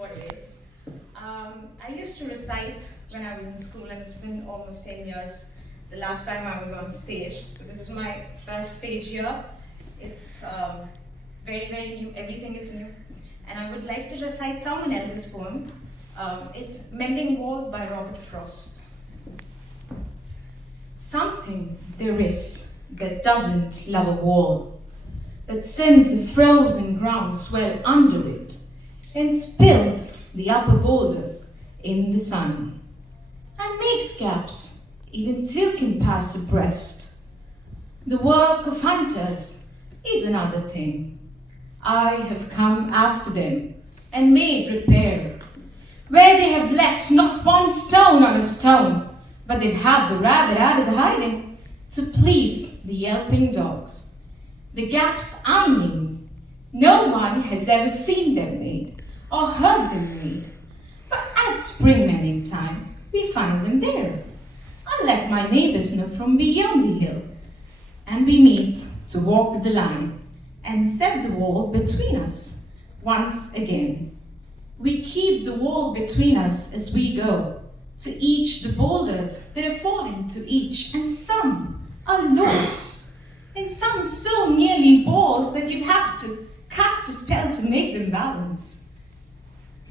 what it is. I used to recite when I was in school, and it's been almost 10 years the last time I was on stage. So this is my first stage here. It's very, very new. Everything is new. And I would like to recite someone else's poem. It's Mending Wall by Robert Frost. Something there is that doesn't love a wall, that sends the frozen ground swell under it and spills the upper boulders in the sun, and makes gaps even two can pass abreast. The work of hunters is another thing. I have come after them and made repair, where they have left not one stone on a stone, but they have the rabbit out of the hiding to please the yelping dogs. The gaps I mean, no one has ever seen them made or heard them made, but at spring mending time we find them there. I let my neighbors know from beyond the hill, and we meet to walk the line and set the wall between us once again. We keep the wall between us as we go, to each the boulders that are falling to each, and some are loaves, and some so nearly balls that you'd have to cast a spell to make them balance.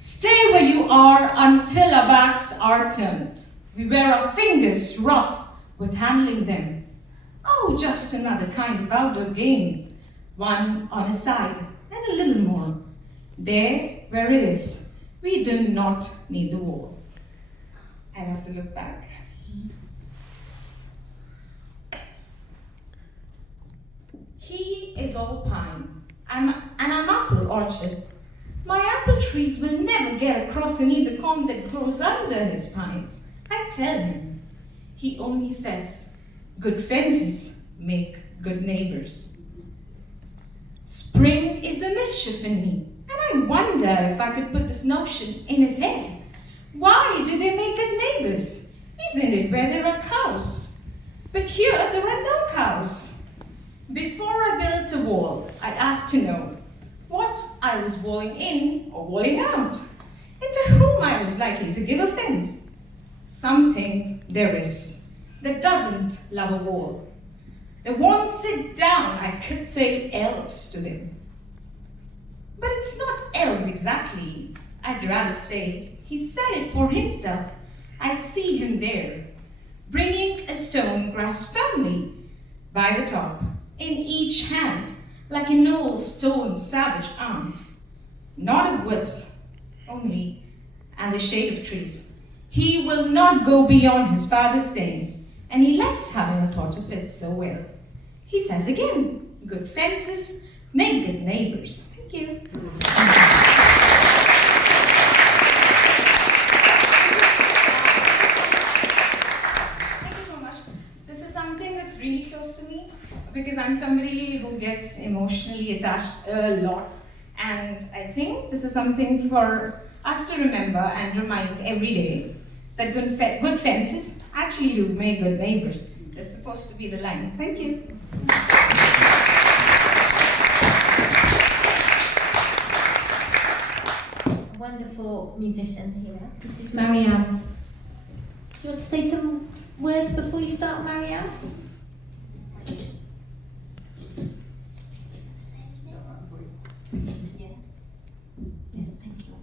Stay where you are until our backs are turned. We wear our fingers rough with handling them. Oh, just another kind of outdoor game, one on a side and a little more. There where it is, we do not need the wall. I have to look back. He is all pine, and I'm apple orchard. My apple trees will never get across and eat the corn that grows under his pines. I tell him. He only says, good fences make good neighbors. Spring is the mischief in me, and I wonder if I could put this notion in his head. Why do they make good neighbors? Isn't it where there are cows? But here there are no cows. Before I built a wall, I'd asked to know what I was walling in or walling out, and to whom I was likely to give offense. Something there is that doesn't love a wall. They won't sit down, I could say elves to them. But it's not elves exactly, I'd rather say. He said it for himself. I see him there, bringing a stone grasped firmly by the top, in each hand, like an old stone savage armed. Not of woods only, and the shade of trees. He will not go beyond his father's saying, and he likes having a thought of it so well. He says again, good fences make good neighbors. Thank you. Thank you so much. This is something that's really close to me, because I'm somebody who gets emotionally attached a lot, and I think this is something for us to remember and remind every day that good fences actually do make good neighbors. That's supposed to be the line. Thank you. Wonderful musician here. This is Marianne. Do you want to say some words before you start, Marianne? Yeah. Yes, thank you.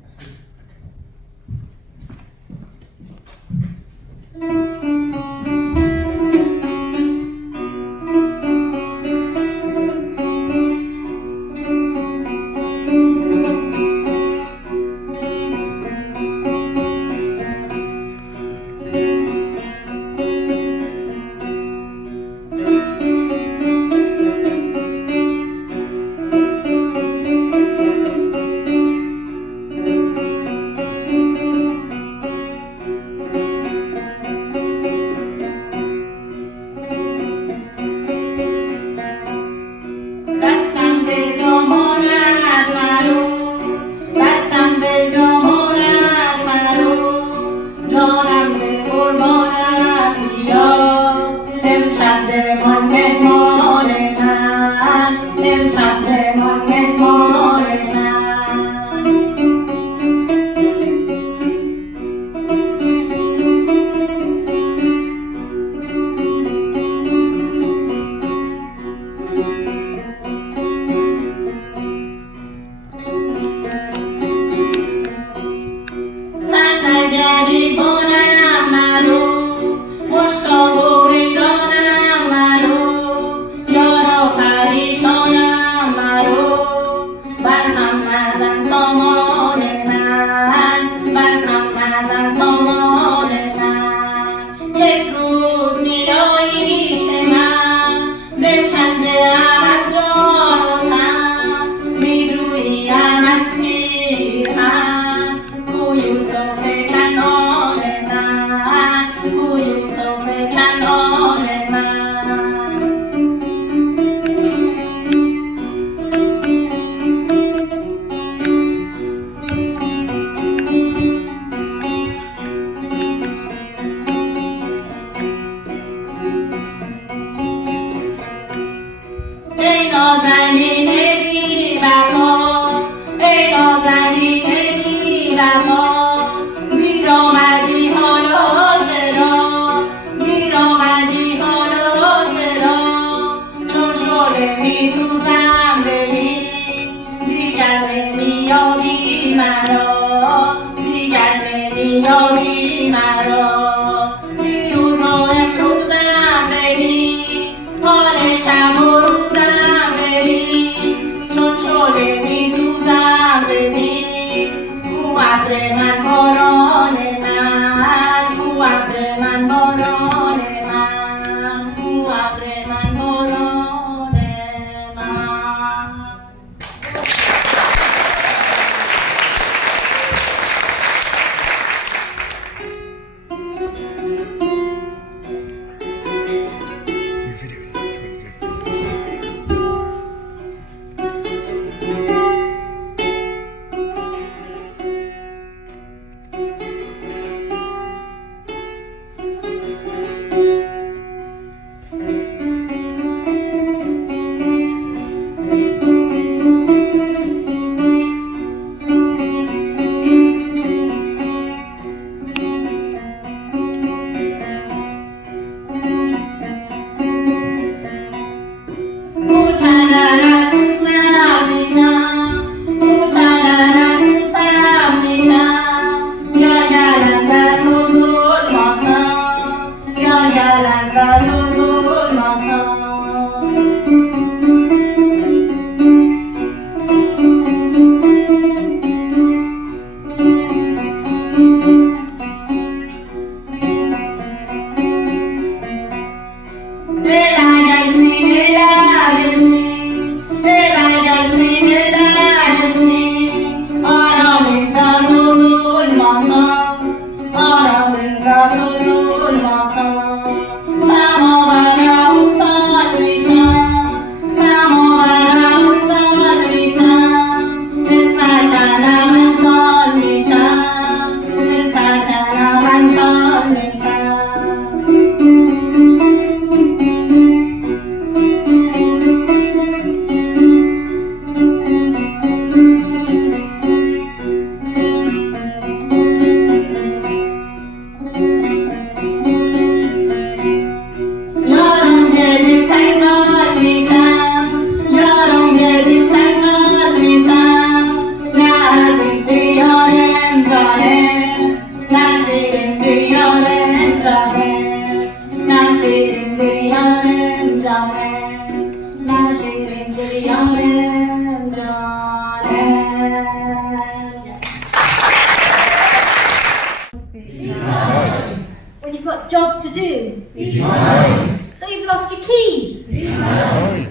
When you've got jobs to do. Though you've lost your keys.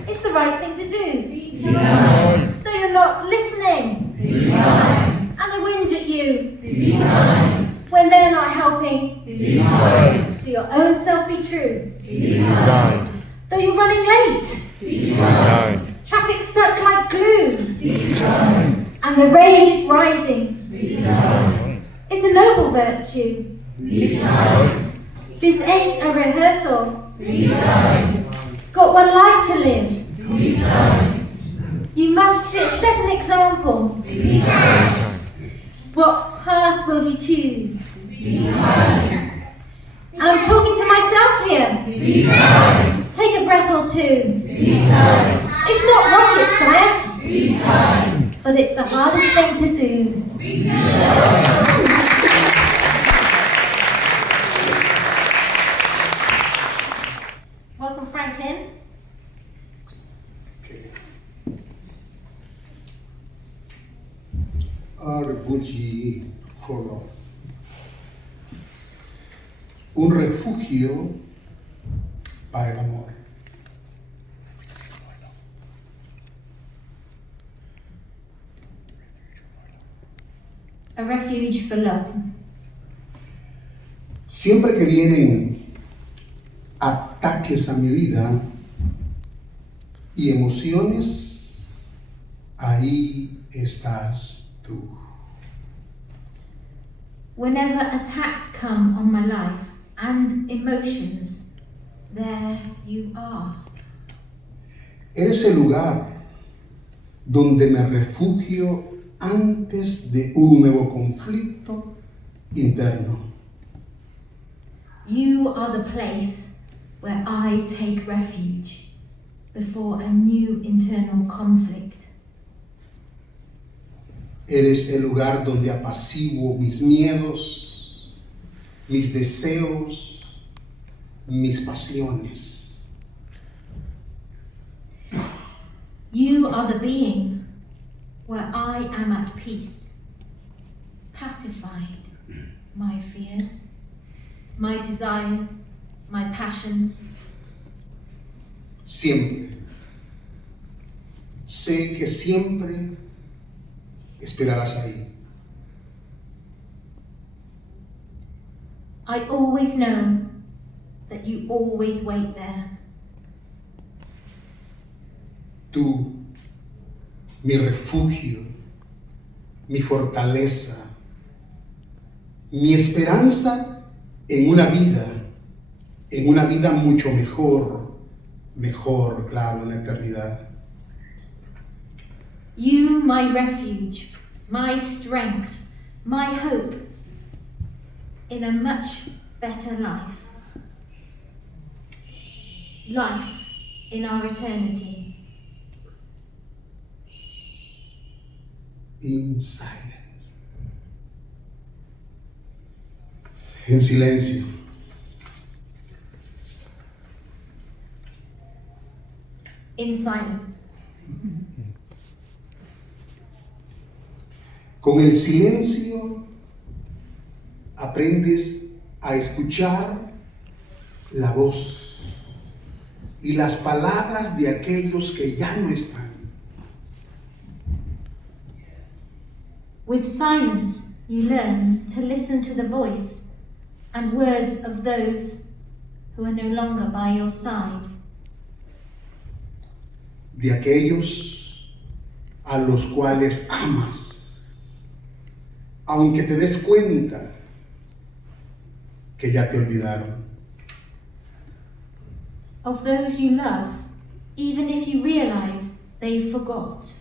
It's the right thing to do. Though you're not listening. And they whinge at you. When they're not helping. To your own self be true. Though you're running late. Traffic's stuck like glue. And the rage is rising. It's a noble virtue. This ain't a rehearsal. Got one life to live. You must set an example. What path will you choose? And I'm talking to myself here. Take a breath or two. It's not rocket science, but it's the hardest thing to do. Welcome, Franklin. A refugee for love. Un refugio para el amor. A refuge for love. Siempre que vienen ataques a mi vida y emociones, ahí estás tú. Whenever attacks come on my life and emotions, there you are. Eres el lugar donde me refugio antes de un nuevo conflicto interno. You are the place where I take refuge before a new internal conflict. Eres el lugar donde apaciguo mis miedos, mis deseos, mis pasiones. You are the being where I am at peace, pacified my fears, my desires, my passions. Siempre. Sé que siempre esperarás ahí. I always know that you always wait there. Tú, mi refugio, mi fortaleza, mi esperanza en una vida mucho mejor, claro, en la eternidad. You, my refuge, my strength, my hope in a much better life. Life in our eternity. In silence. En silencio. In silence. Con el silencio aprendes a escuchar la voz y las palabras de aquellos que ya no están. With silence, you learn to listen to the voice and words of those who are no longer by your side. De aquellos a los cuales amas, aunque te des cuenta que ya te olvidaron. Of those you love, even if you realize they forgot.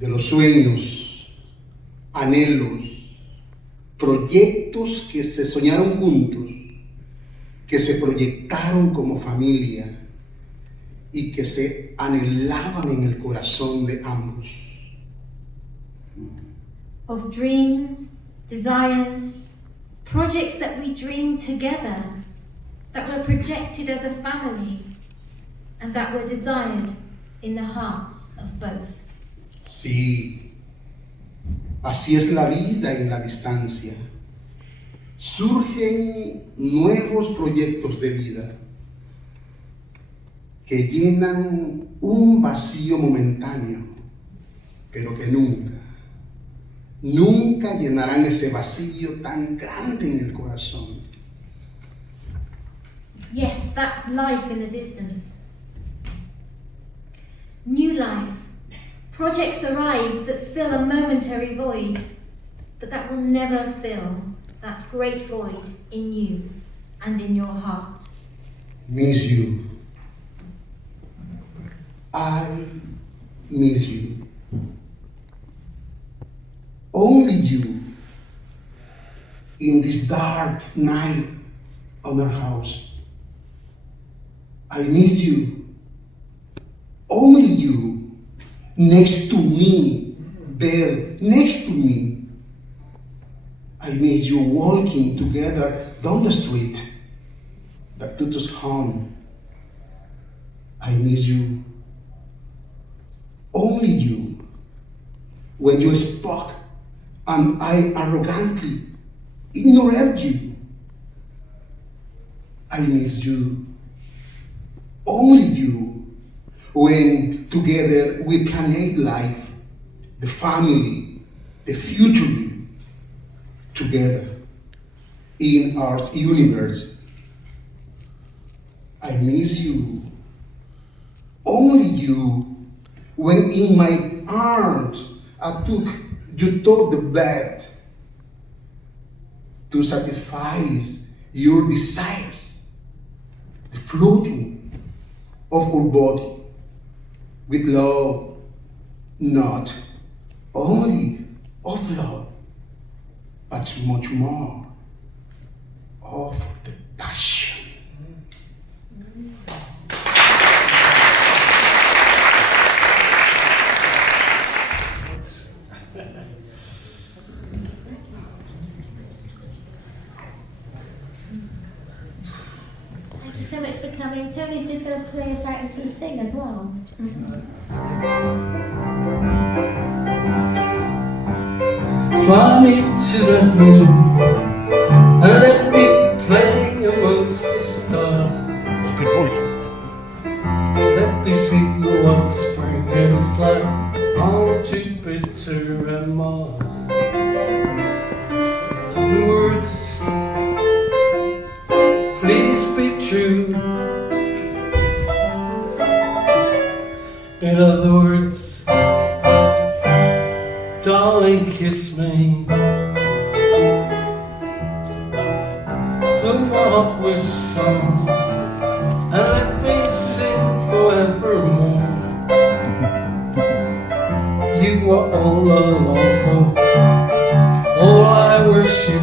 De los sueños, anhelos, proyectos que se soñaron juntos, que se proyectaron como familia y que se anhelaban en el corazón de ambos. Of dreams, desires, projects that we dreamed together, that were projected as a family, and that were desired in the hearts of both. Sí, así es la vida en la distancia. Surgen nuevos proyectos de vida que llenan un vacío momentáneo, pero que nunca llenarán ese vacío tan grande en el corazón. Yes, that's life in the distance. New life. Projects arise that fill a momentary void, but that will never fill that great void in you and in your heart. Miss you. I miss you. Only you in this dark night on our house. I miss you. Only you next to me, there next to me. I miss you walking together down the street that took us home. I miss you. Only you when you spoke and I arrogantly ignored you. I miss you. Only you when together we planned life, the family, the future together in our universe. I miss you. Only you when in my arms you took the bed to satisfy your desires, the floating of our body with love, not only of love, but much more of the passion. Thank you so much for coming. Tony's just going to play us out and he's going to sing as well. Fly me to the moon and let me play amongst the stars. Good voice. Let me see what spring is like on Jupiter and Mars. In other words, please be true. In other words, darling, kiss me. Fill my heart with song and let me sing forevermore. You are all I long for, all I worship